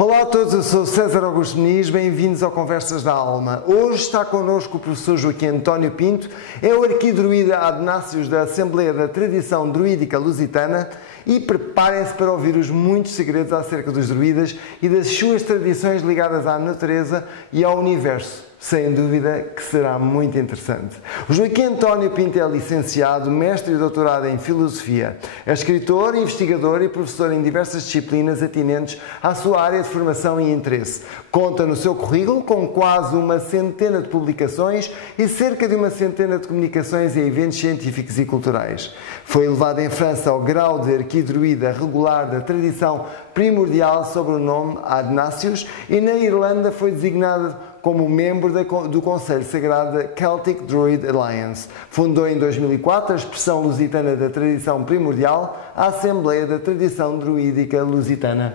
Olá a todos, eu sou César Augusto Muniz, bem-vindos ao Conversas da Alma. Hoje está connosco o professor Joaquim António Pinto, é o arquidruida Adnácios da Assembleia da Tradição Druídica Lusitana e preparem-se para ouvir os muitos segredos acerca dos druidas e das suas tradições ligadas à natureza e ao universo. Sem dúvida que será muito interessante. O Joaquim António Pinto é licenciado, mestre e doutorado em Filosofia. É escritor, investigador e professor em diversas disciplinas atinentes à sua área de formação e interesse. Conta no seu currículo com quase uma centena de publicações e cerca de uma centena de comunicações e eventos científicos e culturais. Foi elevado em França ao grau de arquidruida regular da tradição primordial sob o nome Adnácios e na Irlanda foi designado como membro do Conselho Sagrado da Celtic Druid Alliance. Fundou em 2004 a expressão lusitana da tradição primordial, a Assembleia da Tradição Druídica Lusitana.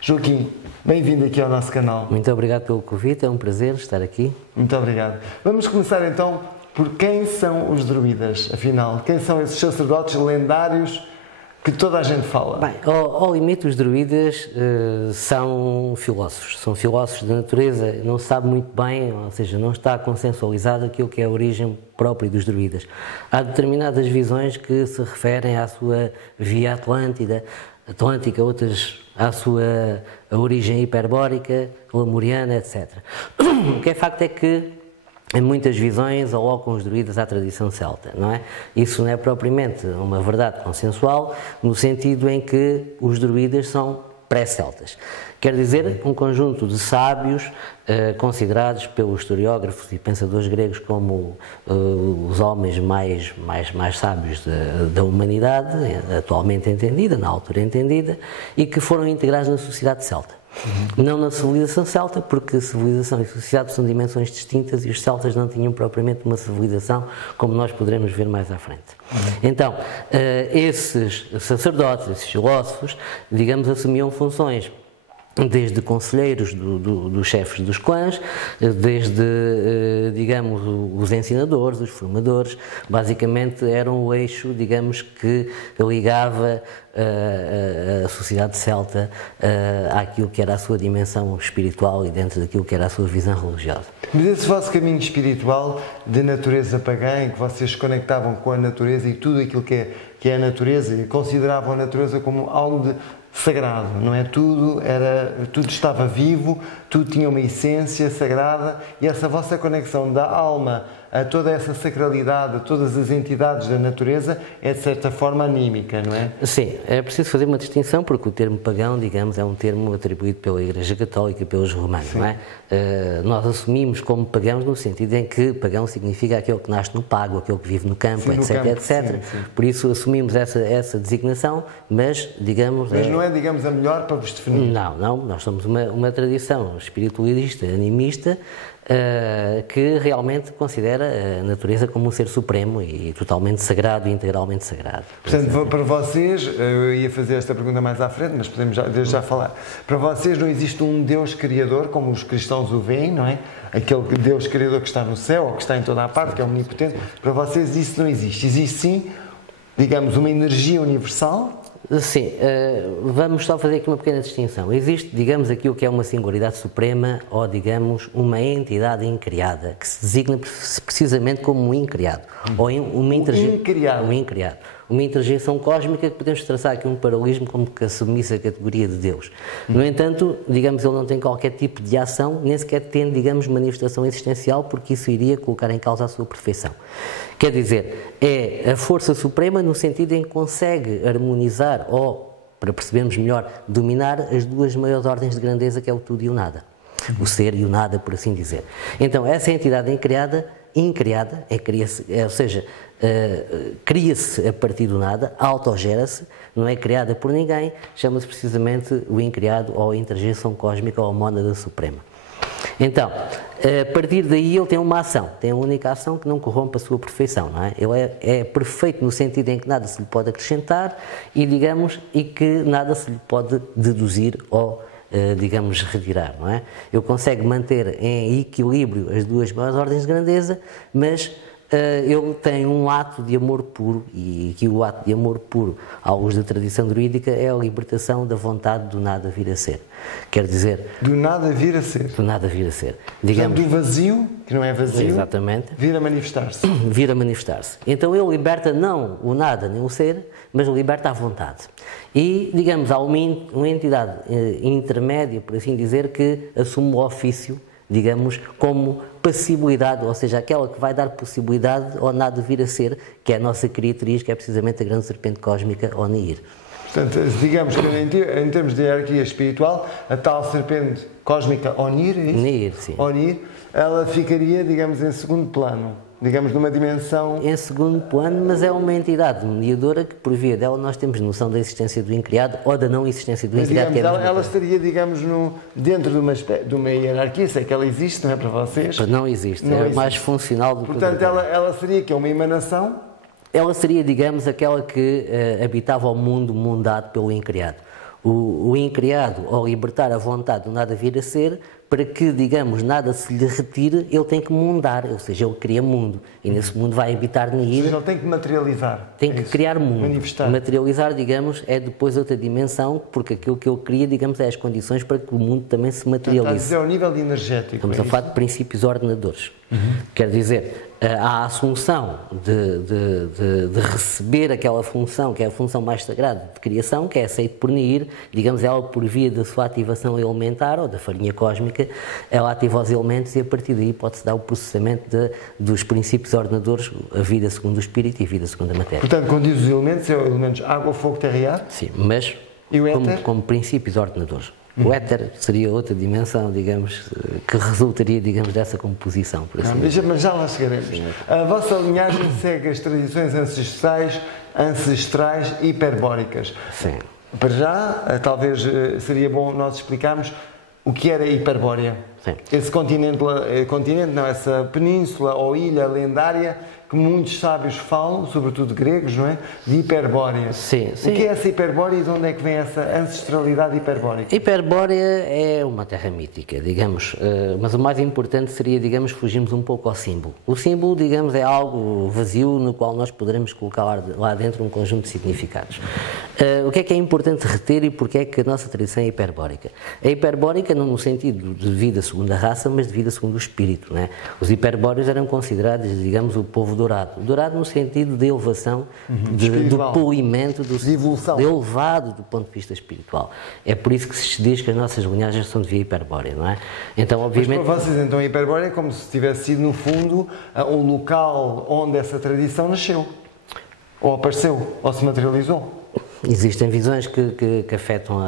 Joaquim, bem-vindo aqui ao nosso canal. Muito obrigado pelo convite, é um prazer estar aqui. Muito obrigado. Vamos começar então por quem são os druidas, afinal. Quem são esses sacerdotes lendários que toda a gente fala? Bem, ao limite, os druidas são filósofos da natureza. Não se sabe muito bem, ou seja, não está consensualizado aquilo que é a origem própria dos druidas. Há determinadas visões que se referem à sua via atlântica, outras à sua origem hiperbórica, lemuriana, etc. O que é facto é que em muitas visões alocam os druidas à tradição celta, não é? Isso não é propriamente uma verdade consensual, no sentido em que os druidas são pré-celtas. Quer dizer, um conjunto de sábios considerados pelos historiógrafos e pensadores gregos como os homens mais sábios da humanidade, atualmente entendida, na altura entendida, e que foram integrados na sociedade celta. Não na civilização celta, porque civilização e sociedade são dimensões distintas e os celtas não tinham propriamente uma civilização como nós poderemos ver mais à frente. Então, esses sacerdotes, esses filósofos, digamos, assumiam funções desde conselheiros dos chefes dos clãs, desde, digamos, os ensinadores, os formadores, basicamente eram o eixo, digamos, que ligava a sociedade celta àquilo que era a sua dimensão espiritual e dentro daquilo que era a sua visão religiosa. Mas esse vosso caminho espiritual de natureza pagã, em que vocês se conectavam com a natureza e tudo aquilo que é a natureza e consideravam a natureza como algo de sagrado, não é? Tudo estava vivo, tudo tinha uma essência sagrada e essa vossa conexão da alma a toda essa sacralidade, a todas as entidades da natureza é de certa forma anímica, não é? Sim, é preciso fazer uma distinção porque o termo pagão, digamos, é um termo atribuído pela Igreja Católica e pelos romanos, sim, não é? Nós assumimos como pagãos no sentido em que pagão significa aquele que nasce no pago, aquele que vive no campo, sim, etc, etc. Sim, sim. Por isso assumimos essa designação, mas, digamos... Mas não é, digamos, a melhor para vos definir? Não, nós somos uma tradição espiritualista, animista, que realmente considera a natureza como um ser supremo e totalmente sagrado e integralmente sagrado. Portanto, para vocês, eu ia fazer esta pergunta mais à frente, mas podemos desde já falar. Para vocês não existe um Deus Criador, como os cristãos o veem, não é? Aquele Deus Criador que está no céu, ou que está em toda a parte, que é omnipotente. Para vocês isso não existe. Existe sim, digamos, uma energia universal. Sim, vamos só fazer aqui uma pequena distinção. Existe, digamos, aquilo que é uma singularidade suprema ou, digamos, uma entidade incriada, que se designa precisamente como um incriado. Ou uma incriado. Uma interjeição cósmica que podemos traçar aqui um paralelismo como que assumisse a categoria de Deus. No entanto, digamos, ele não tem qualquer tipo de ação, nem sequer tem, digamos, manifestação existencial, porque isso iria colocar em causa a sua perfeição. Quer dizer, é a força suprema no sentido em que consegue harmonizar ou, para percebermos melhor, dominar as duas maiores ordens de grandeza, que é o tudo e o nada. O ser e o nada, por assim dizer. Então, essa entidade incriada, ou seja, cria-se a partir do nada, autogera-se, não é criada por ninguém, chama-se precisamente o incriado ou a interjeição cósmica ou a mónada suprema. Então, a partir daí ele tem uma ação, tem uma única ação que não corrompe a sua perfeição, não é? Ele é perfeito no sentido em que nada se lhe pode acrescentar e, digamos, e que nada se lhe pode deduzir ou, digamos, retirar, não é? Ele consegue manter em equilíbrio as duas maiores ordens de grandeza, mas ele tem um ato de amor puro, e aqui o ato de amor puro, à luz da tradição druídica, é a libertação da vontade do nada vir a ser. Quer dizer... Do nada vir a ser. Do nada vir a ser. Digamos, portanto, do vazio, que não é vazio, exatamente, vir a manifestar-se. Vir a manifestar-se. Então ele liberta não o nada nem o ser, mas liberta a vontade. E, digamos, há uma entidade intermédia, por assim dizer, que assume o ofício, digamos, como passibilidade, ou seja, aquela que vai dar possibilidade ao nada vir a ser, que é a nossa criatriz, que é precisamente a grande serpente cósmica, Onir. Portanto, digamos que em termos de hierarquia espiritual, a tal serpente cósmica Onir, é isso? Onir, sim. Onir, ela ficaria, digamos, em segundo plano, digamos, numa dimensão... Em segundo plano, mas é uma entidade mediadora que, por via dela, nós temos noção da existência do incriado ou da não existência do incriado. Digamos, ela estaria, digamos, dentro de uma hierarquia, sei que ela existe, não é para vocês? Não existe, não existe. Mais funcional do que... Portanto, ela seria que é uma emanação? Ela seria, digamos, aquela que habitava o mundo mundado pelo incriado. O incriado, ao libertar a vontade do nada vir a ser, para que, digamos, nada se lhe retire, ele tem que mundar, ou seja, ele cria mundo. E nesse mundo vai habitar Nihir. Ou seja, ele tem que materializar. Tem que criar mundo. Manifestar. Materializar, digamos, é depois outra dimensão, porque aquilo que ele cria, digamos, é as condições para que o mundo também se materialize. Portanto, é ao nível energético. Estamos a falar de princípios ordenadores. Quer dizer, a assunção de receber aquela função, que é a função mais sagrada de criação, que é aceita por Nihir, digamos, ela por via da sua ativação elementar, ou da farinha cósmica, ela ativa os elementos e a partir daí pode-se dar o processamento dos princípios ordenadores, a vida segundo o espírito e a vida segundo a matéria. Portanto, quando diz os elementos, são elementos água, fogo, terra e ar? Sim, mas como princípios ordenadores. O éter seria outra dimensão, digamos, que resultaria, digamos, dessa composição, por assim dizer. Mas já lá chegaremos. A vossa linhagem segue as tradições ancestrais hiperbóricas. Sim. Para já, talvez seria bom nós explicarmos o que era Hiperbórea. Sim. Esse essa península ou ilha lendária que muitos sábios falam, sobretudo gregos, não é? De Hiperbórea. Sim, sim. O que é essa Hiperbórea e de onde é que vem essa ancestralidade hiperbórica? Hiperbórea é uma terra mítica, digamos, mas o mais importante seria, digamos, fugirmos um pouco ao símbolo. O símbolo, digamos, é algo vazio no qual nós poderemos colocar lá dentro um conjunto de significados. O que é importante reter e porque é que a nossa tradição é hiperbórica? É hiperbórica não no sentido de vida segundo a raça, mas de vida segundo o espírito, não é? Os hiperbóreos eram considerados, digamos, o povo dourado. Dourado no sentido de elevação, do polimento, de evolução, de elevado do ponto de vista espiritual. É por isso que se diz que as nossas linhagens são de via hiperbórea, não é? Então, obviamente... Mas para vocês, então, a hiperbórea é como se tivesse sido, no fundo, um local onde essa tradição nasceu, ou apareceu, ou se materializou. Existem visões que afetam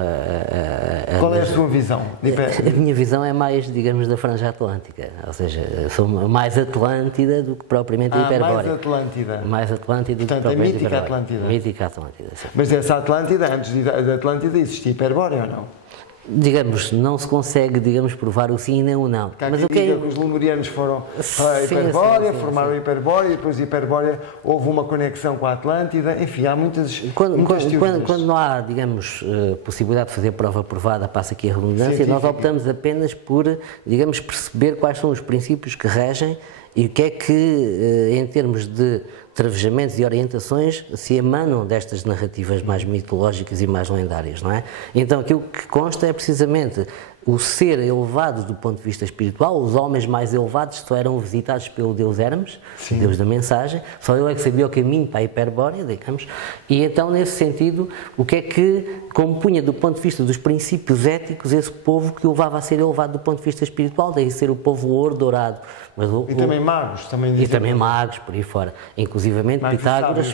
Qual é a sua visão? A minha visão é mais, digamos, da franja atlântica, ou seja, sou mais Atlântida do que propriamente hiperbórea. Mais Atlântida. Mais Atlântida do que propriamente propriamente mítica hiperbórea. Atlântida. Mítica Atlântida, sim. Mas essa Atlântida, antes da Atlântida, existia hiperbórea ou não? Digamos, não se consegue, digamos, provar o sim nem o não. Mas o que é que os lemurianos foram a Hiperbórea, formaram a Hiperbórea, e depois a Hiperbórea houve uma conexão com a Atlântida, enfim, há muitas teorias. Quando não há, digamos, possibilidade de fazer prova provada, passa aqui a redundância, nós optamos apenas por, digamos, perceber quais são os princípios que regem e o que é que, em termos de travejamentos e orientações, se emanam destas narrativas mais mitológicas e mais lendárias, não é? Então, aquilo que consta é precisamente o ser elevado do ponto de vista espiritual. Os homens mais elevados só eram visitados pelo deus Hermes, deus da mensagem, só ele é que sabia o caminho para a Hiperbórea, digamos, e então, nesse sentido, o que é que compunha do ponto de vista dos princípios éticos esse povo que o levava a ser elevado do ponto de vista espiritual, daí ser o povo ouro dourado. Mas também magos, também magos, por aí fora. Inclusivamente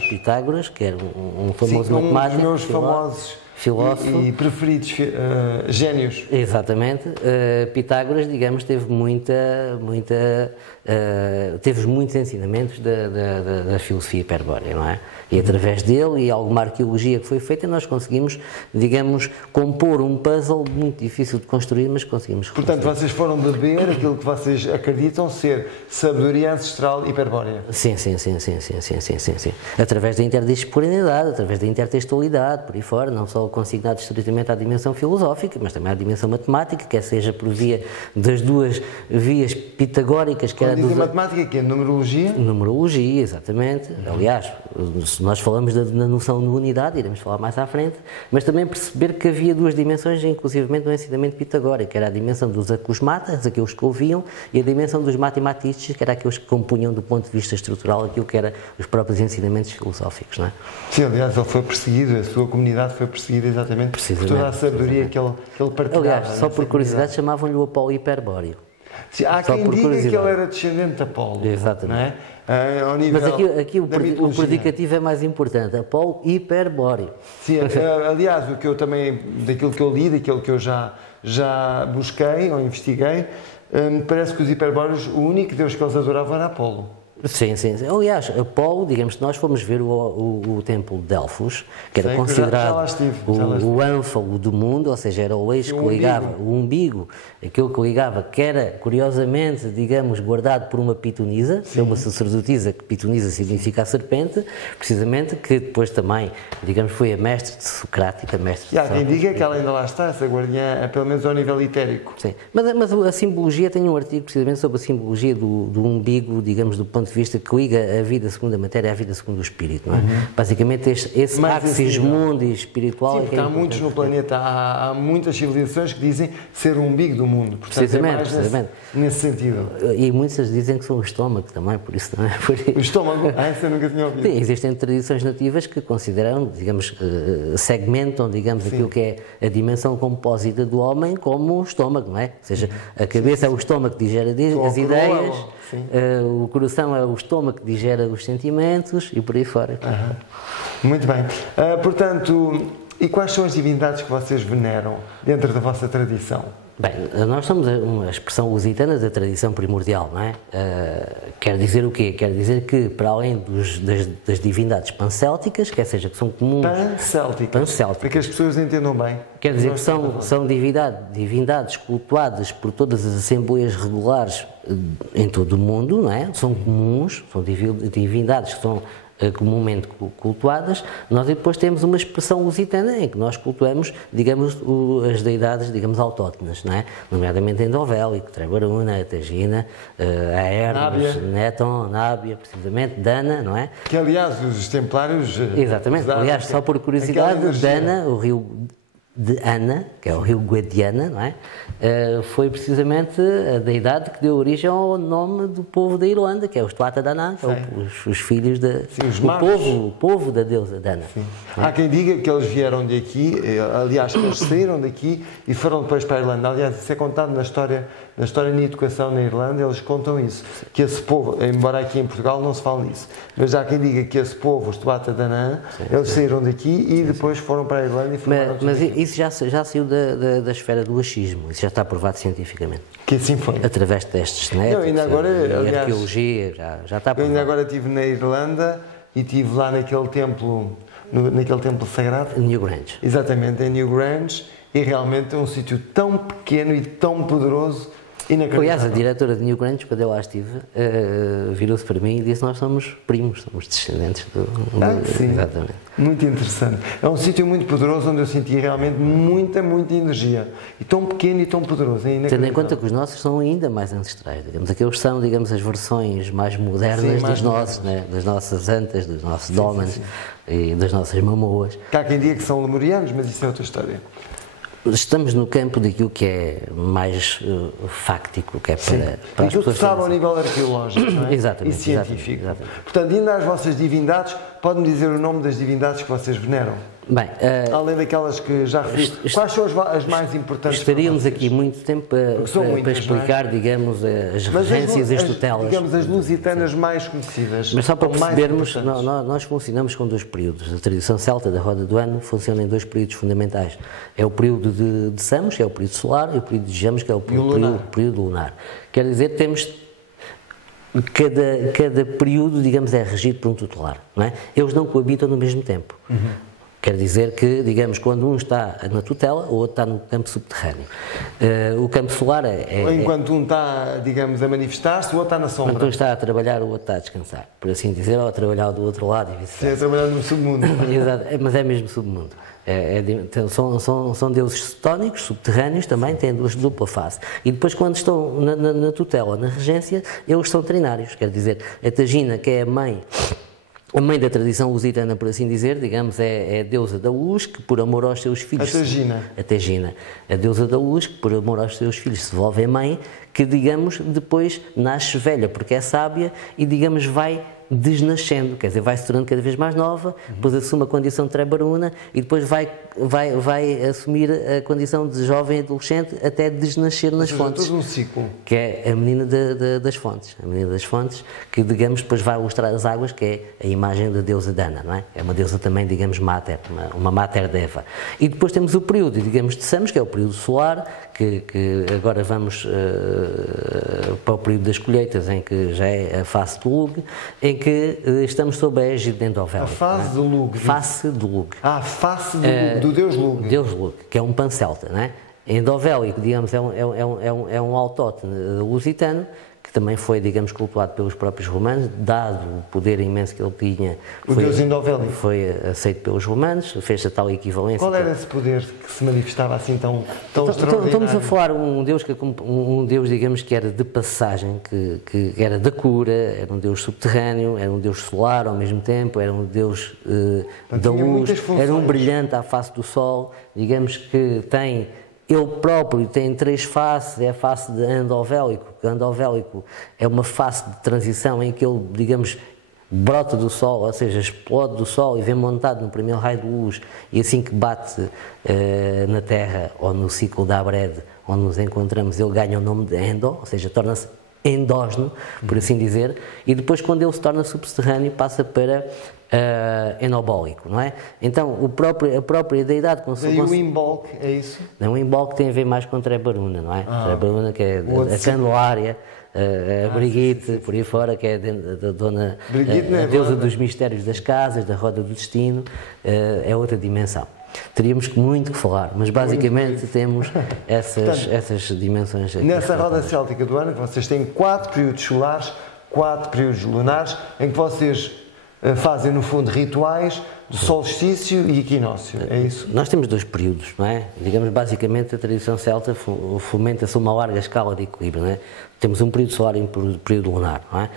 Pitágoras, que era um famoso matemático. Um dos meus famosos filósofo e preferidos génios. Exatamente. Pitágoras, digamos, teve teve muitos ensinamentos da filosofia hiperbórea, não é? E através dele e alguma arqueologia que foi feita, nós conseguimos, digamos, compor um puzzle muito difícil de construir, mas conseguimos. Portanto, vocês foram beber aquilo que vocês acreditam ser sabedoria ancestral hiperbórea. Sim. Através da interdisciplinaridade, através da intertextualidade, por aí fora, não só consignados estritamente à dimensão filosófica, mas também à dimensão matemática, quer seja por via das duas vias pitagóricas, que era Quando dizem matemática, que é numerologia? Numerologia, exatamente. Aliás, se nós falamos na noção de unidade, iremos falar mais à frente, mas também perceber que havia duas dimensões, inclusivamente no ensinamento pitagórico, que era a dimensão dos acusmatas, aqueles que ouviam, e a dimensão dos matematistas, que era aqueles que compunham do ponto de vista estrutural aquilo que era os próprios ensinamentos filosóficos, não é? Sim, aliás, ele foi perseguido, a sua comunidade foi perseguida exatamente por toda a sabedoria que ele partilhava. Aliás, só por curiosidade chamavam-lhe o Apolo Hiperbóreo. Sim, há quem diga que ele era descendente de Apolo. Exatamente. Não é? Ao nível mas aqui o predicativo é mais importante, Apolo Hiperbóreo. Sim, aliás, o que eu também, daquilo que eu li, daquilo que eu já busquei ou investiguei, parece que os hiperbóreos, o único deus que eles adoravam era Apolo. Sim. Aliás, Apolo, digamos que nós fomos ver o templo de Delfos, que era considerado o ânfalo do mundo, ou seja, era o eixo que ligava, o umbigo, aquilo que ligava, que era, curiosamente, digamos, guardado por uma pitonisa, uma sacerdotisa, que pitonisa significa a serpente, precisamente, que depois também, digamos, foi a mestre de Socrática, E há quem diga que ela ainda lá está, essa guardiã, pelo menos ao nível itérico. Sim, mas a simbologia, tem um artigo precisamente sobre a simbologia do umbigo, digamos, do ponto de vista que liga a vida segundo a matéria à vida segundo o espírito, não é? Basicamente esse axis mundi espiritual. Sim, porque há muitos no planeta, há muitas civilizações que dizem ser o umbigo do mundo, portanto é mais nesse sentido. E muitas dizem que são o estômago também, por isso não é? O estômago? Essa eu nunca tinha ouvido. Sim, existem tradições nativas que consideram, digamos, segmentam, digamos, aquilo que é a dimensão compósita do homem como o estômago, não é? Ou seja, a cabeça é o estômago que digere as ideias, o coração é o estômago que digere os sentimentos e por aí fora. Muito bem. Portanto, e quais são as divindades que vocês veneram dentro da vossa tradição? Bem, nós somos uma expressão lusitana da tradição primordial, não é? Quer dizer o quê? Quer dizer que, para além das divindades pancélticas, quer seja que são comuns... Pancélticas. Para que as pessoas entendam bem. Quer dizer que são divindades cultuadas por todas as assembleias regulares em todo o mundo, não é? São comuns, são divindades que são comumente cultuadas. Nós depois temos uma expressão lusitana em que nós cultuamos, digamos, as deidades, digamos, autóctones, não é? Nomeadamente Endovélico, Trebaruna, Tagina, Aernos, Neton, Nábia, precisamente, Dana, não é? Que, aliás, os templários... Exatamente. Aliás, só por curiosidade, Dana, o rio de Ana, que é o rio Guadiana, não é? Foi precisamente a deidade que deu origem ao nome do povo da Irlanda, que é os Tuatha Danann, que é os filhos o povo da deusa Dana. Há quem diga que eles vieram de aqui, aliás, que eles saíram daqui e foram depois para a Irlanda. Aliás, isso é contado na história na educação na Irlanda, eles contam isso, que esse povo, embora aqui em Portugal não se fale nisso, mas há quem diga que esse povo, os Tuatha Danann, eles saíram daqui e depois foram para a Irlanda e formaram. Mas isso já saiu da esfera do achismo, isso já está provado cientificamente. Que assim foi. Através de testes genéticos, e arqueologia, já está provado. Eu ainda agora estive na Irlanda e estive lá naquele templo sagrado. Newgrange. Exatamente, em Newgrange, e realmente é um sítio tão pequeno e tão poderoso. Aliás, a diretora de Newgrange, quando eu lá estive, virou-se para mim e disse: nós somos primos, somos descendentes do... sim. Exatamente. Muito interessante. É um sítio muito poderoso onde eu senti realmente muita energia. E tão pequeno e tão poderoso. Tendo em conta que os nossos são ainda mais ancestrais, digamos. Aqueles são, digamos, as versões mais modernas dos nossos, né? Das nossas antas, dos nossos dólmenes e das nossas mamoas. Há quem diga que são lemurianos, mas isso é outra história. Estamos no campo daquilo que é mais fáctico, que é para as pessoas. Que sabe ao nível arqueológico, não é? Exatamente, e científico. Exatamente. Portanto, indo às vossas divindades, pode-me dizer o nome das divindades que vocês veneram? Bem, além daquelas que já referi, quais são as mais importantes? Estaríamos aqui muito tempo para explicar, digamos, as regências e as tutelas. Digamos, as lusitanas mais conhecidas. Mas só para percebermos, nós funcionamos com dois períodos. A tradição celta da roda do ano funciona em dois períodos fundamentais. É o período de Samos, que é o período solar, e o período de Jamos, que é o período lunar. Quer dizer, temos... Cada período, digamos, é regido por um tutelar, não é? Eles não coabitam no mesmo tempo. Quer dizer que, digamos, quando um está na tutela, o outro está no campo subterrâneo. O campo solar enquanto um está, digamos, a manifestar-se, o outro está na sombra. Enquanto um está a trabalhar, o outro está a descansar, por assim dizer, ou a trabalhar do outro lado. Sim, a trabalhar no submundo. Exato, mas é mesmo submundo. São deuses cetónicos, subterrâneos, também têm duas dupla face. E depois, quando estão na tutela, na regência, eles são trinários, quer dizer, a Tagina, que é a mãe da tradição lusitana, por assim dizer, digamos, é a deusa da luz, que por amor aos seus filhos... A Tagina. A deusa da luz, que por amor aos seus filhos se devolve a mãe, que, digamos, depois nasce velha, porque é sábia, e, digamos, vai desnascendo, quer dizer, vai se tornando cada vez mais nova, depois assume a condição de trebaruna e depois vai assumir a condição de jovem adolescente até desnascer nas fontes. Todo um ciclo. Que é a menina das fontes. A menina das fontes, que, digamos, depois vai ilustrar as águas, que é a imagem da deusa Dana, não é? É uma deusa também, digamos, mater, uma mater deva. E depois temos o período, digamos, de Samos, que é o período solar, que agora vamos para o período das colheitas, em que já é a face do Lug, em que estamos sob a égide de Endovelic. A fase do Lug. Face do Lug. Face do deus Lug. Deus Lug, que é um pancelta, não é? Endovélico, digamos, é um autóctone lusitano, que também foi, digamos, cultuado pelos próprios romanos, dado o poder imenso que ele tinha. O deus Endovélico. Foi aceito pelos romanos, fez a tal equivalência. Qual era esse poder que se manifestava assim tão extraordinário? Estamos a falar um deus, digamos, que era de passagem, que era da cura, era um deus subterrâneo, era um deus solar ao mesmo tempo, era um deus da luz, era um brilhante à face do sol, digamos que tem... Ele próprio tem três faces, é a face de Endovélico. Endovélico é uma face de transição em que ele, digamos, brota do sol, ou seja, explode do sol e vem montado no primeiro raio de luz, e assim que bate na Terra, ou no ciclo da Abrede, onde nos encontramos, ele ganha o nome de Endo, ou seja, torna-se endógeno, por assim dizer, e depois, quando ele se torna subterrâneo, passa para enobólico, não é? Então, a própria deidade... E o Imbolc, é isso? Não, o Imbolc tem a ver mais com Trebaruna, não é? Trebaruna, que é a Candelária, a Brigitte, por aí fora, que é a dona, a deusa dos mistérios das casas, da roda do destino, é outra dimensão. Teríamos muito que falar, mas basicamente temos essas dimensões aqui. Nessa roda céltica do ano, vocês têm 4 períodos solares, 4 períodos lunares, em que vocês fazem, no fundo, rituais de solstício e equinócio, é isso? Nós temos 2 períodos, não é? Digamos, basicamente, a tradição celta fomenta-se uma larga escala de equilíbrio, não é? Temos um período solar e um período lunar, não é?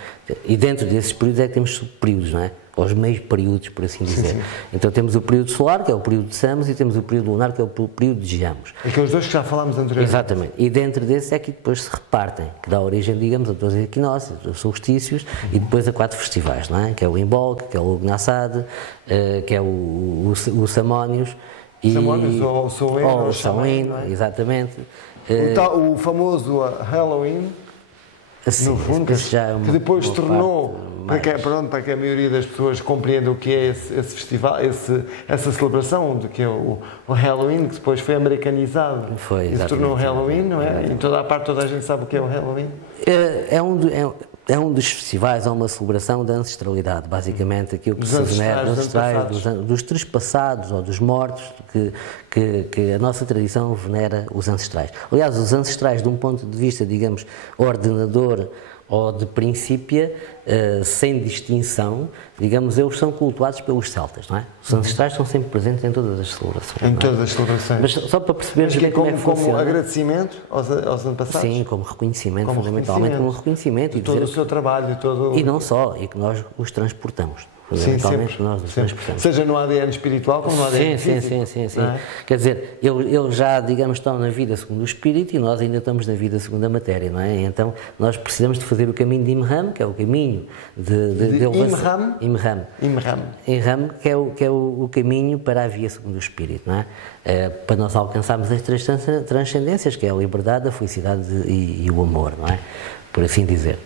E dentro desses períodos é que temos subperíodos, não é? Aos meios períodos, por assim dizer. Sim. Então temos o período solar, que é o período de Samos, e temos o período lunar, que é o período de Jamos. Aqueles dois que já falámos anteriormente. Exatamente. E dentro desses é que depois se repartem, que dá origem, digamos, a todos os equinócios, aos solstícios, e depois a 4 festivais, não é? Que é o Imbolc, que é o Lugnassad, que é o Samónios. Samónios ou o Samhain, exatamente. O famoso Halloween, assim, no fundo, que depois se tornou... Para que a maioria das pessoas compreenda o que é esse festival, essa celebração, do que é o Halloween, que depois foi americanizado e se tornou Halloween, não é? Em toda a parte toda a gente sabe o que é o Halloween. É um dos festivais, é uma celebração da ancestralidade, basicamente, aquilo que se venera dos trespassados ou dos mortos, que a nossa tradição venera os ancestrais. Aliás, os ancestrais, de um ponto de vista, digamos, ordenador ou de princípio, sem distinção, digamos, eles são cultuados pelos celtas, não é? Os ancestrais estão sempre presentes em todas as celebrações. Em todas as celebrações. Mas só para percebermos como é que funciona. Como agradecimento aos antepassados? Sim, como reconhecimento, fundamentalmente como reconhecimento. De todo o seu trabalho. E não só, e que nós os transportamos. Sim, sempre. Seja no ADN espiritual como no ADN físico. Sim. É? Quer dizer, eles já, digamos, estão na vida segundo o espírito e nós ainda estamos na vida segundo a matéria, não é? Então, nós precisamos de fazer o caminho de Imram, que é o caminho de Imram? Imram, que é o caminho para a via segundo o espírito, não é? Para nós alcançarmos as 3 transcendências, que é a liberdade, a felicidade e o amor, não é? Por assim dizer.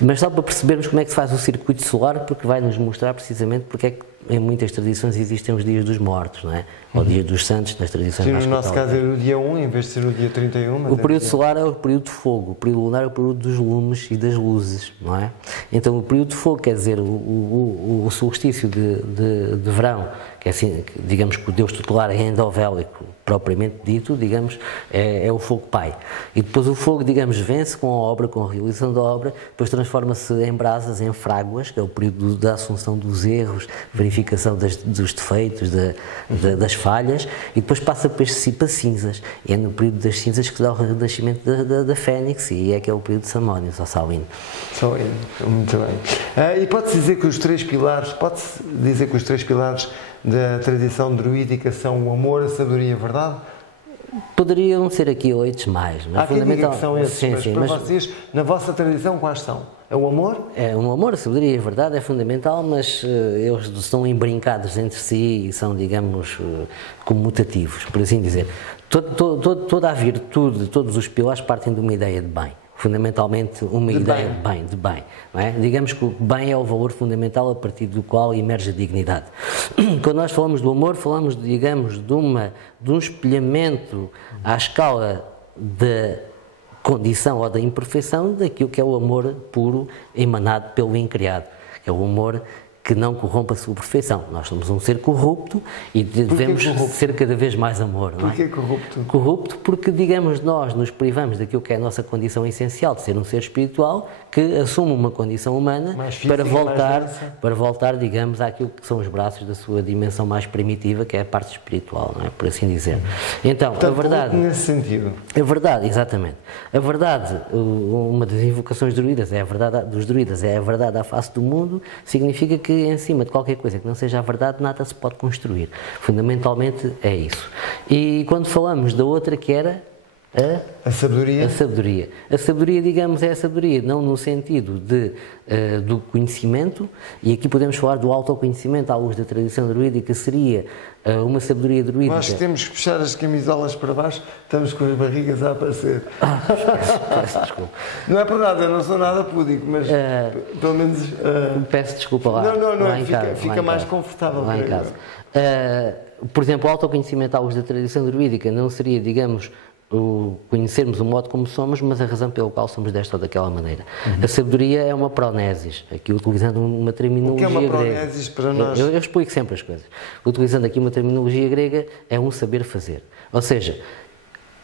Mas só para percebermos como é que se faz o circuito solar, porque vai nos mostrar precisamente porque é que em muitas tradições existem os dias dos mortos, não é? Ou dias dos santos, nas tradições mais católicas. No nosso caso é o dia 1, em vez de ser o dia 31. O período solar é o período de fogo, o período lunar é o período dos lumes e das luzes, não é? Então o período de fogo quer dizer o solstício de verão, que é assim, digamos que o deus tutelar é endovélico, propriamente dito, digamos, é o fogo pai. E depois o fogo, digamos, vence com a obra, com a realização da obra, depois transforma-se em brasas, em fráguas, que é o período da assunção dos erros, verificação dos defeitos, das falhas, e depois passa para cinzas. É no período das cinzas que se dá o renascimento da Fênix, e é que é o período de Samónios, ou Samhain. Muito bem. E pode-se dizer que os três pilares da tradição druídica são o amor, a sabedoria e a verdade? Poderiam ser aqui 8 mais. Há quem diga que são esses, mas para vocês, na vossa tradição, quais são? É o amor? É o amor, a sabedoria e a verdade é fundamental, mas eles estão embrincados entre si e são, digamos, comutativos, por assim dizer. Toda a virtude, todos os pilares partem de uma ideia de bem. Fundamentalmente uma ideia de bem. Não é? Digamos que o bem é o valor fundamental a partir do qual emerge a dignidade. Quando nós falamos do amor, falamos, digamos, de um espelhamento à escala da condição ou da imperfeição daquilo que é o amor puro emanado pelo incriado. É o amor que não corrompe a sua perfeição. Nós somos um ser corrupto e devemos ser cada vez mais amor. Não é? Porquê corrupto? Corrupto porque, digamos, nós nos privamos daquilo que é a nossa condição essencial de ser um ser espiritual que assume uma condição humana para voltar, digamos, àquilo que são os braços da sua dimensão mais primitiva, que é a parte espiritual, não é? Por assim dizer. Então, portanto, a verdade... nesse sentido. A verdade, exatamente. A verdade, uma das invocações druidas dos druidas é a verdade à face do mundo, significa que em cima de qualquer coisa que não seja a verdade, nada se pode construir. Fundamentalmente é isso. E quando falamos da outra que era a sabedoria? A sabedoria. A sabedoria, digamos, é a sabedoria, não no sentido do conhecimento, e aqui podemos falar do autoconhecimento à luz da tradição druídica, seria uma sabedoria druídica. Nós temos que puxar as camisolas para baixo, estamos com as barrigas a aparecer. Peço desculpa. Não é por nada, eu não sou nada púdico, mas pelo menos... Peço desculpa lá. Não, fica mais confortável lá em casa. Por exemplo, o autoconhecimento à luz da tradição druídica não seria, digamos, conhecermos o modo como somos, mas a razão pela qual somos desta ou daquela maneira. A sabedoria é uma pronésis, aqui utilizando uma terminologia grega. O que é uma pronésis para nós? Eu explico sempre as coisas. Utilizando aqui uma terminologia grega, é um saber fazer. Ou seja,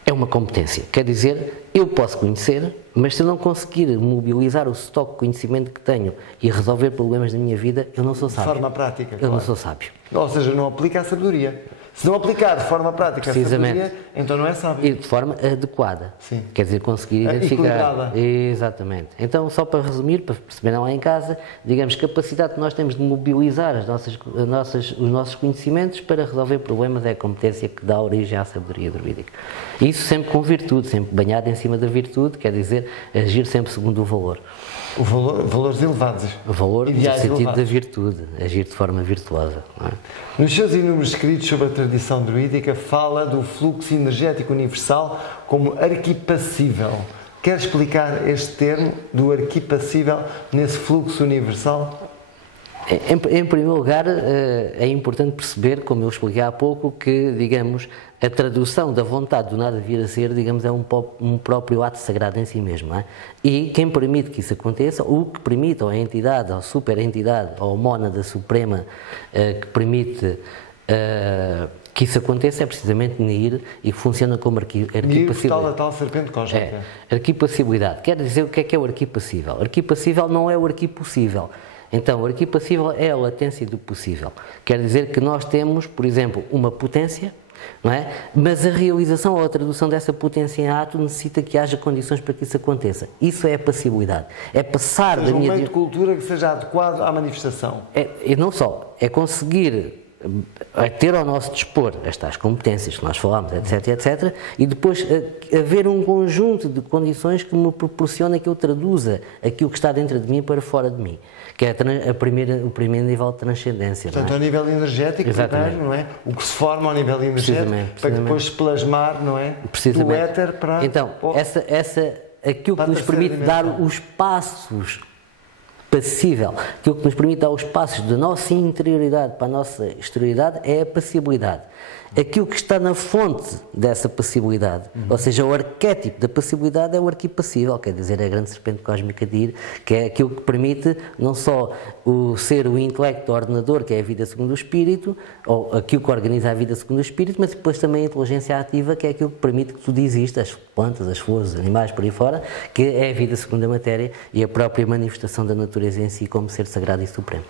é uma competência. Quer dizer, eu posso conhecer, mas se eu não conseguir mobilizar o estoque de conhecimento que tenho e resolver problemas da minha vida, eu não sou sábio. De forma prática, Eu não sou sábio. Ou seja, não aplica a sabedoria. Se não aplicar de forma prática a sabedoria, então não é sábio. E de forma adequada. Sim. Quer dizer, conseguir identificar. Equilibrada. Exatamente. Então, só para resumir, para perceberem lá em casa, digamos, capacidade que nós temos de mobilizar os nossos conhecimentos para resolver problemas é a competência que dá origem à sabedoria druídica. Isso sempre com virtude, sempre banhado em cima da virtude, quer dizer, agir sempre segundo o valor. Valores elevados. O valor no sentido da virtude, agir de forma virtuosa. Não é? Nos seus inúmeros escritos sobre a tradição druídica, fala do fluxo energético universal como arquipassível. Quer explicar este termo do arquipassível nesse fluxo universal? Em primeiro lugar, é importante perceber, como eu expliquei há pouco, que, digamos, a tradução da vontade do nada vir a ser, digamos, é um próprio ato sagrado em si mesmo. Não é? E quem permite que isso aconteça, o que permite, ou a entidade, ou a superentidade, ou a mónada suprema que permite que isso aconteça, é precisamente Nir, e funciona como arquipassibilidade. Nir, tal serpente cósmica. Arquipassibilidade. Quer dizer, o que é o arquipassível? Arquipassível não é o arquipossível. Então, o arquipassível é a latência do possível. Quer dizer que nós temos, por exemplo, uma potência, não é? Mas a realização ou a tradução dessa potência em ato necessita que haja condições para que isso aconteça. Isso é a passibilidade. É passar da minha... um meio de cultura que seja adequado à manifestação. E não só. É conseguir ter ao nosso dispor estas competências que nós falámos, etc, etc, e depois haver um conjunto de condições que me proporciona que eu traduza aquilo que está dentro de mim para fora de mim, que é o primeiro nível de transcendência. Portanto, ao nível energético, primeiro, não é? O que se forma ao nível energético, para depois se plasmar, não é? Do éter para... Então, aquilo que nos permite dar os passos passível, aquilo que nos permite dar os passos da nossa interioridade para a nossa exterioridade é a passibilidade. Aquilo que está na fonte dessa passibilidade, ou seja, o arquétipo da passibilidade é o arquipassível, quer dizer, é a grande serpente cósmica de Ir, que é aquilo que permite não só o intelecto ordenador, que é a vida segundo o espírito, ou aquilo que organiza a vida segundo o espírito, mas depois também a inteligência ativa, que é aquilo que permite que tudo exista, plantas, as flores, os animais, por aí fora, que é a vida segundo a matéria e a própria manifestação da natureza em si como ser sagrado e supremo.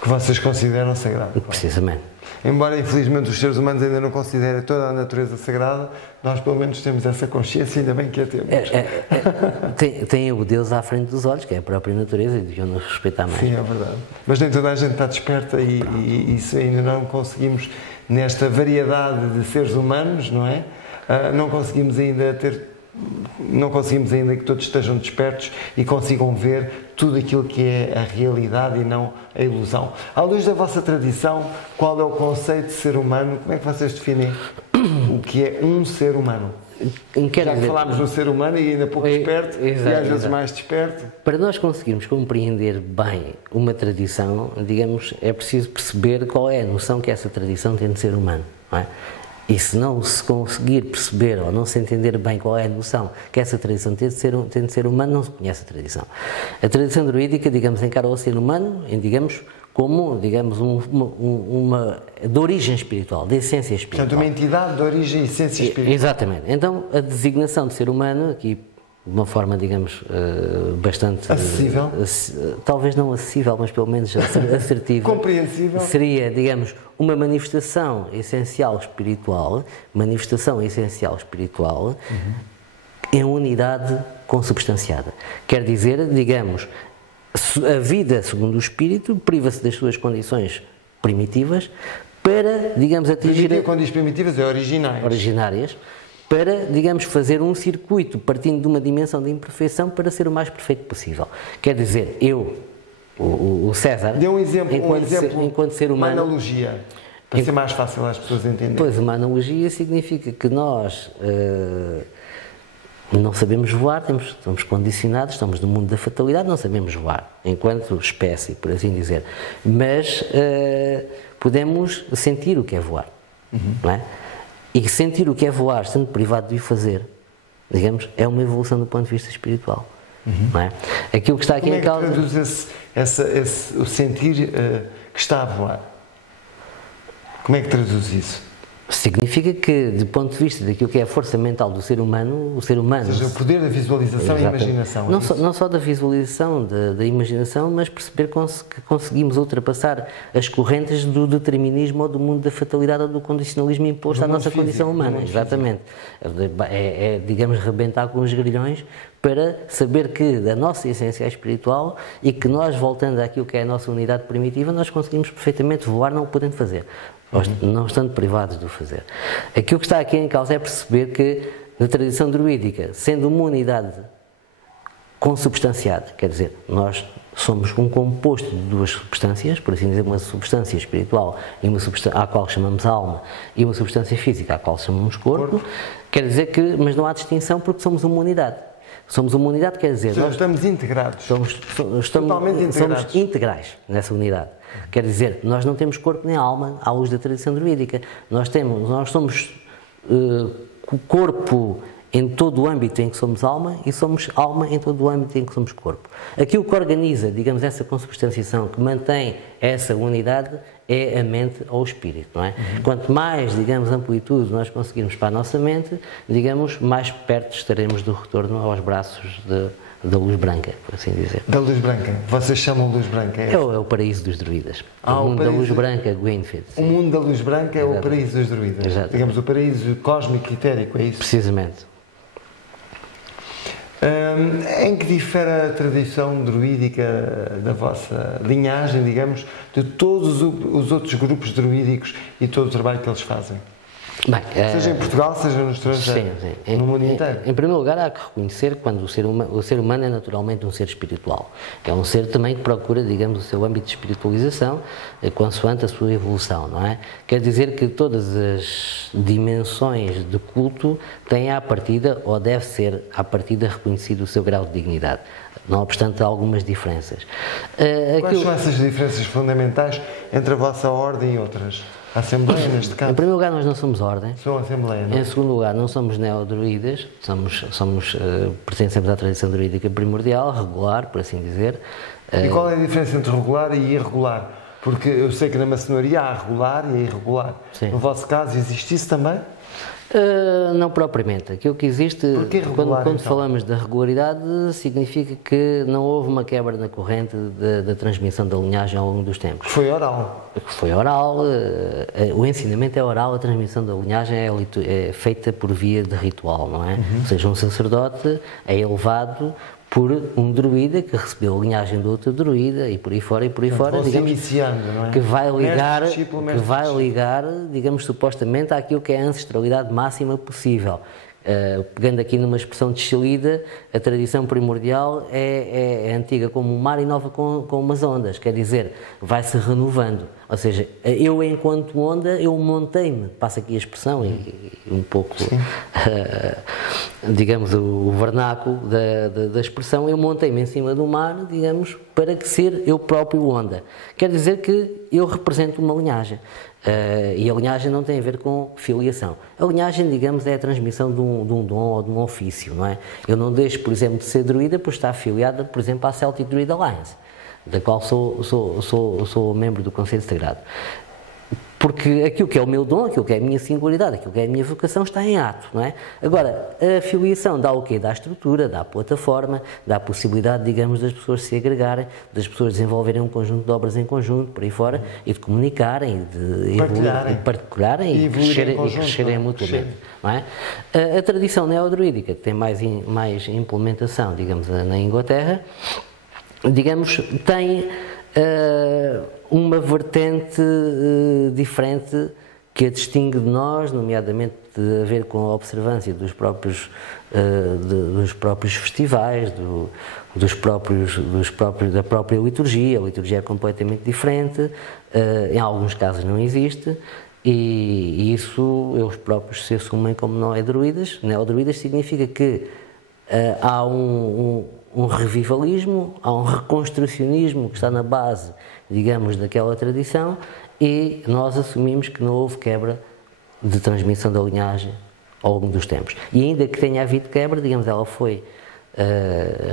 Que vocês consideram sagrado. Precisamente. Embora, infelizmente, os seres humanos ainda não considerem toda a natureza sagrada, nós, pelo menos, temos essa consciência, ainda bem que a temos. Tem o Deus à frente dos olhos, que é a própria natureza, e devemos respeitar mais. Sim, é verdade. Mas nem toda a gente está desperta e isso ainda não conseguimos, nesta variedade de seres humanos, não é? Não conseguimos ainda que todos estejam despertos e consigam ver tudo aquilo que é a realidade e não a ilusão. À luz da vossa tradição, qual é o conceito de ser humano? Como é que vocês definem o que é um ser humano? Já falámos do ser humano e ainda pouco desperto, e às vezes mais desperto. Para nós conseguirmos compreender bem uma tradição, digamos, é preciso perceber qual é a noção que essa tradição tem de ser humano, não é? E se não se conseguir perceber ou não se entender bem qual é a noção que essa tradição tem de ser humano, não se conhece a tradição. A tradição druídica, digamos, encara o ser humano, como, digamos, uma de origem espiritual, de essência espiritual. Portanto, uma entidade de origem e essência espiritual. Exatamente. Então, a designação de ser humano, aqui, de uma forma, digamos, bastante... acessível? Talvez não acessível, mas pelo menos assertiva. Compreensível? Seria, digamos, uma manifestação essencial espiritual, em unidade consubstanciada. Quer dizer, digamos, a vida, segundo o Espírito, priva-se das suas condições primitivas para, digamos, atingir... Quando diz primitivas, é originárias, para, digamos, fazer um circuito partindo de uma dimensão de imperfeição para ser o mais perfeito possível. Quer dizer, o César... Dê um exemplo, enquanto ser humano... Uma analogia, para ser mais fácil às pessoas entenderem. Pois, uma analogia significa que nós não sabemos voar, estamos condicionados, estamos no mundo da fatalidade, não sabemos voar, enquanto espécie, por assim dizer. Mas podemos sentir o que é voar, não é? E sentir o que é voar, estando privado de o fazer, digamos, é uma evolução do ponto de vista espiritual. Não é? Aquilo que está aqui em causa... Como é que traduz o sentir que está a voar? Como é que traduz isso? Significa que, do ponto de vista daquilo que é a força mental do ser humano, o ser humano... Ou seja, o poder da visualização e imaginação. Não só da visualização, da imaginação, mas perceber que conseguimos ultrapassar as correntes do determinismo ou do mundo da fatalidade ou do condicionalismo imposto à nossa condição humana. Exatamente. Digamos, rebentar com os grilhões para saber que da nossa essência é espiritual e que nós, voltando àquilo que é a nossa unidade primitiva, nós conseguimos perfeitamente voar não o podendo fazer. Não estando privados de o fazer. Aquilo que está aqui em causa é perceber que, na tradição druídica, sendo uma unidade consubstanciada, quer dizer, nós somos um composto de duas substâncias, por assim dizer, uma substância espiritual e uma substância à qual chamamos alma e uma substância física à qual chamamos corpo. Quer dizer que, mas não há distinção porque somos uma unidade. Somos uma unidade, quer dizer... Nós estamos integrados. Totalmente integrados. Somos integrais nessa unidade. Quer dizer, nós não temos corpo nem alma à luz da tradição druídica. Nós somos corpo em todo o âmbito em que somos alma e somos alma em todo o âmbito em que somos corpo. Aquilo que organiza, digamos, essa consubstanciação, que mantém essa unidade, é a mente ou o espírito, não é? Quanto mais, digamos, amplitude nós conseguirmos para a nossa mente, digamos, mais perto estaremos do retorno aos braços da luz branca, por assim dizer. Da luz branca. Vocês chamam luz branca? É o paraíso dos druidas. O mundo da luz branca, Gwynfrith. O mundo da luz branca é o paraíso dos druidas. Exatamente. Digamos, o paraíso cósmico e etérico, é isso? Precisamente. Em que difere a tradição druídica da vossa linhagem, digamos, de todos os outros grupos druídicos e todo o trabalho que eles fazem? Bem, seja em Portugal, seja no estrangeiro, no mundo inteiro. Em primeiro lugar, há que reconhecer que o ser humano é naturalmente um ser espiritual. É um ser também que procura, digamos, o seu âmbito de espiritualização, consoante a sua evolução, não é? Quer dizer que todas as dimensões de culto têm à partida, ou deve ser à partida, reconhecido o seu grau de dignidade. Não obstante algumas diferenças. Quais são essas diferenças fundamentais entre a vossa ordem e outras? A Assembleia, neste caso? Em primeiro lugar, nós não somos ordem. São Assembleia, não é? Em segundo lugar, não somos neodruídas, pertencemos à tradição druídica primordial, regular, por assim dizer. E qual é a diferença entre regular e irregular? Porque eu sei que na maçonaria há regular e irregular. Sim. No vosso caso, existe isso também? Não propriamente. Aquilo que existe, quando falamos da regularidade, significa que não houve uma quebra na corrente da transmissão da linhagem ao longo dos tempos. Foi oral. Foi oral, o ensinamento é oral, a transmissão da linhagem é feita por via de ritual, não é? Ou seja, um sacerdote é elevado por um druida que recebeu a linhagem do outro druida e por aí fora, digamos, não é? que vai ligar, digamos, supostamente àquilo que é a ancestralidade máxima possível. Pegando aqui numa expressão descilida, a tradição primordial é antiga como o mar e nova com umas ondas, quer dizer, vai-se renovando. Ou seja, eu enquanto onda, eu montei-me, passa aqui a expressão e um pouco, digamos, o vernáculo da expressão, eu montei-me em cima do mar, digamos, para que ser eu próprio onda. Quer dizer que eu represento uma linhagem. E a linhagem não tem a ver com filiação. A linhagem, digamos, é a transmissão de um dom ou de um ofício, não é? Eu não deixo, por exemplo, de ser druida por estar afiliada, por exemplo, à Celtic Druid Alliance, da qual sou membro do Conselho Sagrado. Porque aquilo que é o meu dom, aquilo que é a minha singularidade, aquilo que é a minha vocação está em ato, não é? Agora, a filiação dá o quê? Dá a estrutura, dá a plataforma, dá a possibilidade, digamos, das pessoas se agregarem, das pessoas desenvolverem um conjunto de obras em conjunto, por aí fora, e de comunicarem, de partilharem e crescerem mutuamente, não é? A tradição neodruídica, que tem mais implementação, digamos, na Inglaterra, digamos, tem uma vertente diferente que a distingue de nós, nomeadamente a ver com a observância dos próprios festivais, da própria liturgia. A liturgia é completamente diferente, em alguns casos não existe, e isso eles próprios se assumem como neodruídas. Neodruídas significa que há um revivalismo, há um reconstrucionismo que está na base, digamos, daquela tradição, e nós assumimos que não houve quebra de transmissão da linhagem ao longo dos tempos. E ainda que tenha havido quebra, digamos, ela foi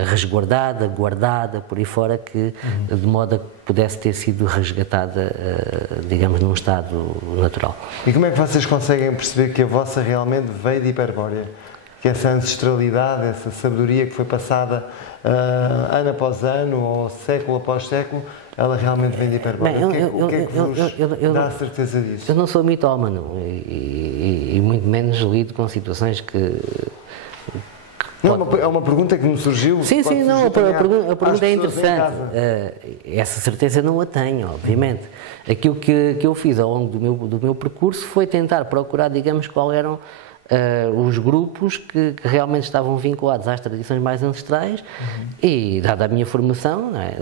resguardada, guardada, por aí fora, de modo a que pudesse ter sido resgatada, digamos, num estado natural. E como é que vocês conseguem perceber que a vossa realmente veio de Hiperbórea? Que essa ancestralidade, essa sabedoria que foi passada ano após ano ou século após século, ela realmente vem de Hiperbórea? O que é que vos dá a certeza disso? Eu não sou mitómano e muito menos lido com situações que... Não, é uma pergunta que me surgiu. Sim, não, a pergunta é interessante. Essa certeza não a tenho, obviamente. Aquilo que eu fiz ao longo do meu percurso foi tentar procurar, digamos, qual eram os grupos que realmente estavam vinculados às tradições mais ancestrais e, dada a minha formação, não é?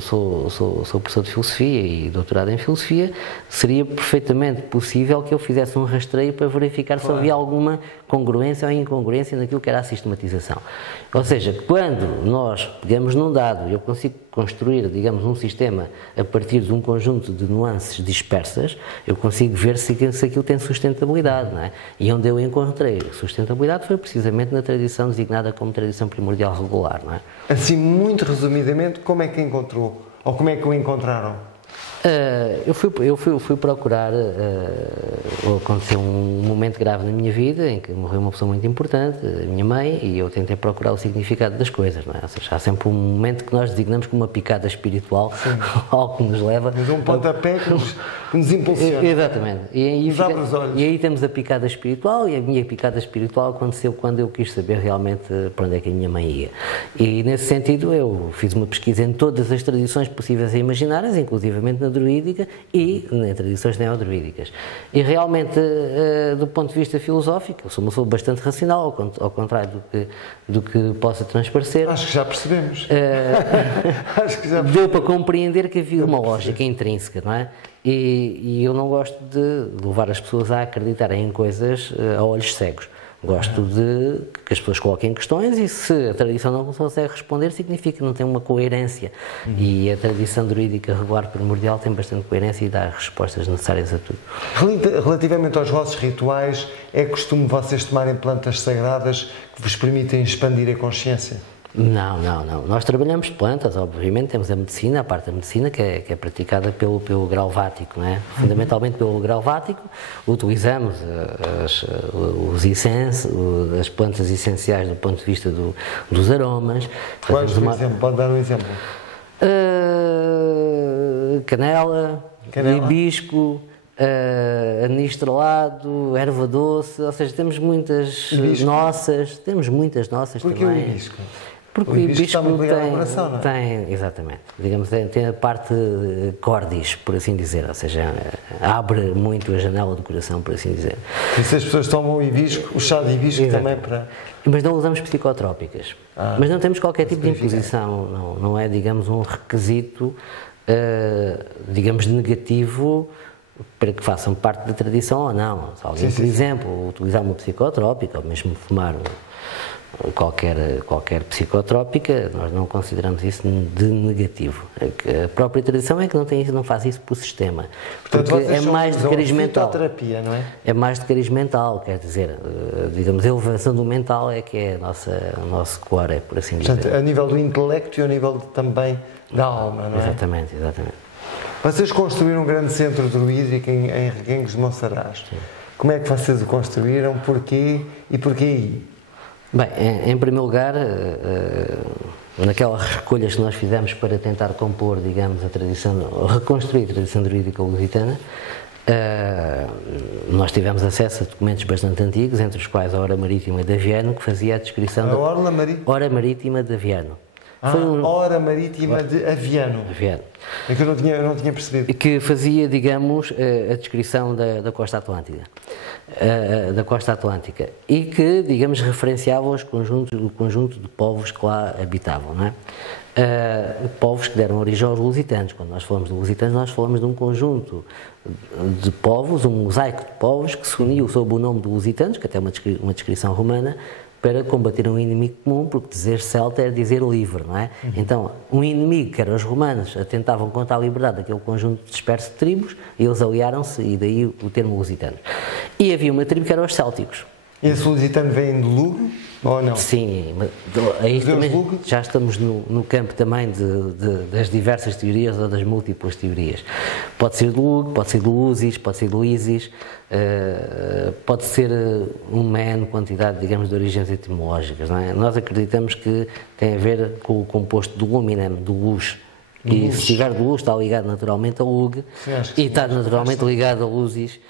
Sou professor de Filosofia e doutorado em Filosofia, seria perfeitamente possível que eu fizesse um rastreio para verificar se havia alguma congruência ou incongruência naquilo que era a sistematização. Ou seja, quando nós pegamos num dado e eu consigo construir, digamos, um sistema a partir de um conjunto de nuances dispersas, eu consigo ver se aquilo tem sustentabilidade, não é? E onde eu encontrei sustentabilidade foi precisamente na tradição designada como tradição primordial regular, não é? Assim, muito resumidamente, como é que encontrou? Ou como é que o encontraram? Eu fui procurar, aconteceu um momento grave na minha vida em que morreu uma pessoa muito importante, a minha mãe, e eu tentei procurar o significado das coisas, não é? Ou seja, há sempre um momento que nós designamos como uma picada espiritual, algo que nos leva... Mas um pontapé que nos impulsiona. Exatamente. E aí temos a picada espiritual, e a minha picada espiritual aconteceu quando eu quis saber realmente para onde é que a minha mãe ia. E nesse sentido eu fiz uma pesquisa em todas as tradições possíveis e imaginárias, inclusivamente na druídica e em tradições neodruídicas. E realmente, do ponto de vista filosófico, eu sou uma pessoa bastante racional, ao contrário do que possa transparecer. Acho que já percebemos. Deu para compreender que havia uma lógica intrínseca, não é? E eu não gosto de levar as pessoas a acreditarem em coisas a olhos cegos. Gosto de que as pessoas coloquem questões e se a tradição não consegue responder, significa que não tem uma coerência. E a tradição druídica regular primordial tem bastante coerência e dá respostas necessárias a tudo. Relativamente aos vossos rituais, é costume vocês tomarem plantas sagradas que vos permitem expandir a consciência? Não. Nós trabalhamos plantas, obviamente, temos a medicina, a parte da medicina que é praticada pelo grau vático, não é? Fundamentalmente pelo grau vático, utilizamos as plantas essenciais do ponto de vista dos aromas. Quais, por exemplo? Pode dar um exemplo? Canela, hibisco, anis estrelado, erva doce, ou seja, temos muitas nossas, Porquê também. O hibisco? Porque o hibisco está muito ligado ao coração, não é? Tem, exatamente. Digamos, tem a parte cordis, por assim dizer, ou seja, abre muito a janela do coração, por assim dizer. E se as pessoas tomam o hibisco, o chá de hibisco também para... Mas não usamos psicotrópicas. Mas não temos qualquer tipo de imposição, não é, digamos, um requisito, digamos, negativo para que façam parte da tradição ou não. Se alguém, por exemplo, utilizar uma psicotrópica, ou mesmo fumar qualquer psicotrópica, nós não consideramos isso de negativo. A própria tradição é que não faz isso por sistema. Portanto, porque é mais de cariz mental. Fitoterapia, não é? É mais de cariz mental, quer dizer, digamos, a elevação do mental é que é o nosso core, por assim dizer. Portanto, a nível do intelecto e a nível também da alma, não é? Exatamente. Vocês construíram um grande centro druídico em Reguengos de Monsaraz. Como é que vocês o construíram? Porquê e porquê aí? Bem, em primeiro lugar, naquelas recolhas que nós fizemos para tentar compor, digamos, reconstruir a tradição druídica lusitana, nós tivemos acesso a documentos bastante antigos, entre os quais a Hora Marítima de Aviano, que fazia a descrição da Hora Marítima de Aviano. Hora Marítima de Aviano. É que eu não tinha percebido. Que fazia, digamos, a descrição da costa atlântica. E que, digamos, referenciava o conjunto de povos que lá habitavam, não é? Povos que deram origem aos lusitanos. Quando nós falamos de lusitanos, nós falamos de um conjunto de povos, um mosaico de povos que se uniu sob o nome de lusitanos, que até é uma descrição romana, para combater um inimigo comum, porque dizer celta é dizer livre, não é? Então, um inimigo, que eram os romanos, atentavam contra a liberdade daquele conjunto disperso de tribos, e eles aliaram-se, e daí o termo lusitano. E havia uma tribo que eram os célticos. E esse lusitano vem de Lugo, ou não? Sim, aí também já estamos no campo também das diversas teorias ou das múltiplas teorias. Pode ser de Lugo, pode ser de Luzis, pode ser de Luísis, pode ser uma N quantidade, digamos, de origens etimológicas, não é? Nós acreditamos que tem a ver com o composto do luminem, do luz. E se estiver de luz, está ligado naturalmente a Lug, e está naturalmente ligado a Luzis.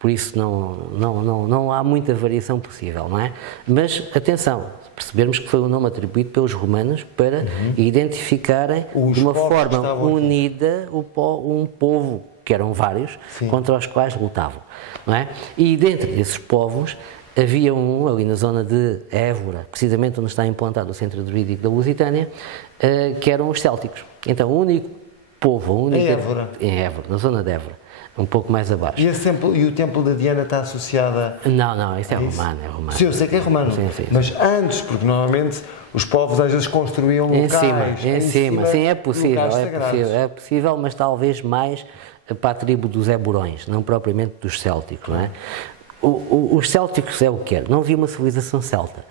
Por isso não há muita variação possível, não é? Mas, atenção, percebermos que foi um nome atribuído pelos romanos para identificarem de uma forma unida um povo, que eram vários, contra os quais lutavam, não é? E dentro desses povos havia um, ali na zona de Évora, precisamente onde está implantado o centro druídico da Lusitânia, que eram os célticos. Então, o único povo, em Évora, na zona de Évora, um pouco mais abaixo. E o templo da Diana está associado a... Não, isso é romano. Sim, eu sei que é romano. Sim. Mas antes, porque normalmente os povos às vezes construíam locais. Em cima. Sim, é possível, mas talvez mais para a tribo dos Eborões, não propriamente dos célticos, não é? Os célticos é o que era. Não havia uma civilização celta.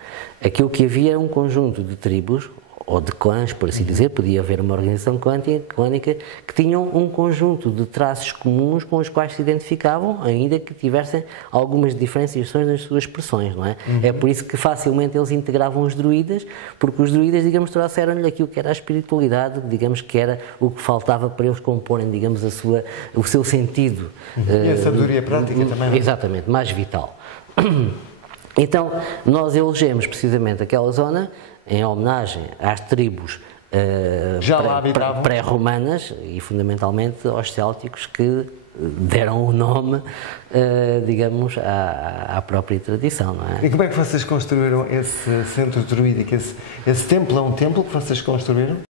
Aquilo que havia era um conjunto de tribos, ou de clãs, por assim dizer, podia haver uma organização clânica que tinham um conjunto de traços comuns com os quais se identificavam, ainda que tivessem algumas diferenciações nas suas expressões, não é? É por isso que facilmente eles integravam os druidas, porque os druidas, digamos, trouxeram-lhe aquilo que era a espiritualidade, digamos, que era o que faltava para eles comporem, digamos, o seu sentido. E a sabedoria prática também, não é? Exatamente, mais vital. Então, nós elegemos precisamente aquela zona em homenagem às tribos pré-romanas e fundamentalmente aos célticos que deram o nome, digamos, à própria tradição, não é? E como é que vocês construíram esse centro druídico? Esse templo é um templo que vocês construíram?